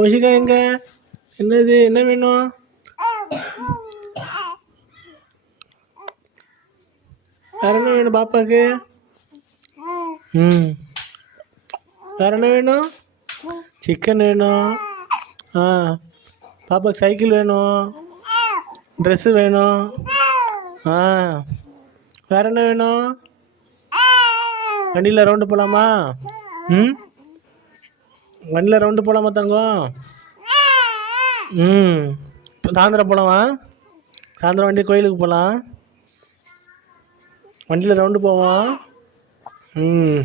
ஓஷிகா எங்க? என்னது? என்ன வேணும்? வேற என்ன வேணும் பாப்பாக்கு? ம் வேற என்ன வேணும்? சிக்கன் வேணும். ஆ பாப்பாக்கு சைக்கிள் வேணும். ட்ரெஸ்ஸு வேணும். ஆ வேற என்ன வேணும்? வண்டியில் ரவுண்டு போகலாமா? ம் வண்டியில் ரவுண்டு போகலாமா தங்கம்? ம் சாயந்தரம் போகலாமா? சாயந்தரம் வண்டி கோயிலுக்கு போகலாம். வண்டியில் ரவுண்டு போவோம். ம்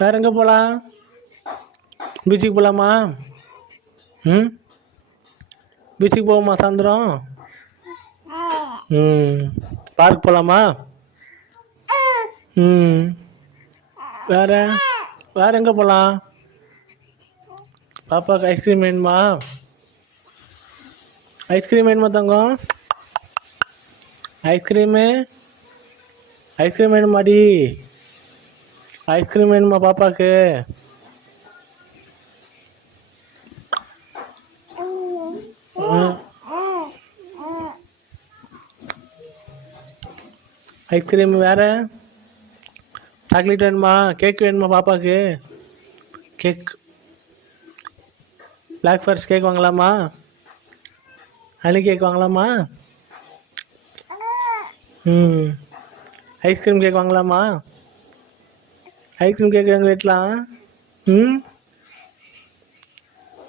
வேறு எங்கே போகலாம்? பீச்சுக்கு போகலாமா? ம் பீச்சுக்கு போவோமா சாயந்தரம்? ம் பார்க் போகலாமா? ம் வேறு வேறு எங்கே போகலாம்? பாப்பாவுக்கு ஐஸ்கிரீம் வேணுமா? ஐஸ்கிரீம் வேணுமா தங்கம்? ஐஸ்கிரீமு ஐஸ்கிரீம் வேணுமாடி? ஐஸ்கிரீம் வேணுமா பாப்பாவுக்கு? ஐஸ்கிரீம் வேறு சாக்லேட் வேணுமா? கேக் வேணுமா பாப்பாவுக்கு? கேக் பிளாக் ஃபாரஸ்ட் கேக் வாங்கலாமா? ஹனி கேக் வாங்கலாமா? ம் ஐஸ்கிரீம் கேக் வாங்கலாமா? ஐஸ்கிரீம் கேக் எங்கள் வீட்டலாம். ம்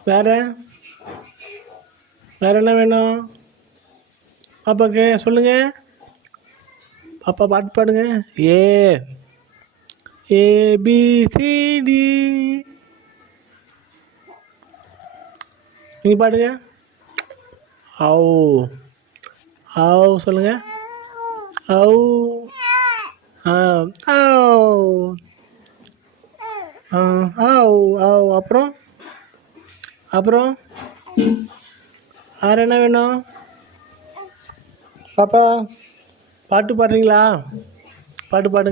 வேறு வேறு என்ன வேணும் பாப்பாவுக்கு? சொல்லுங்கள். பாப்பா பாட்டு பாடுங்க. ஏபிசிடி நீங்கள் பாடுங்க. ஔ ஔ சொல்லுங்கள். ஔ ஆ ஔ ஔ ஔ அப்புறம் அப்புறம் வேறு என்ன வேணும் பாப்பா? பாட்டு பாடுறீங்களா? பாட்டு பாடுங்க.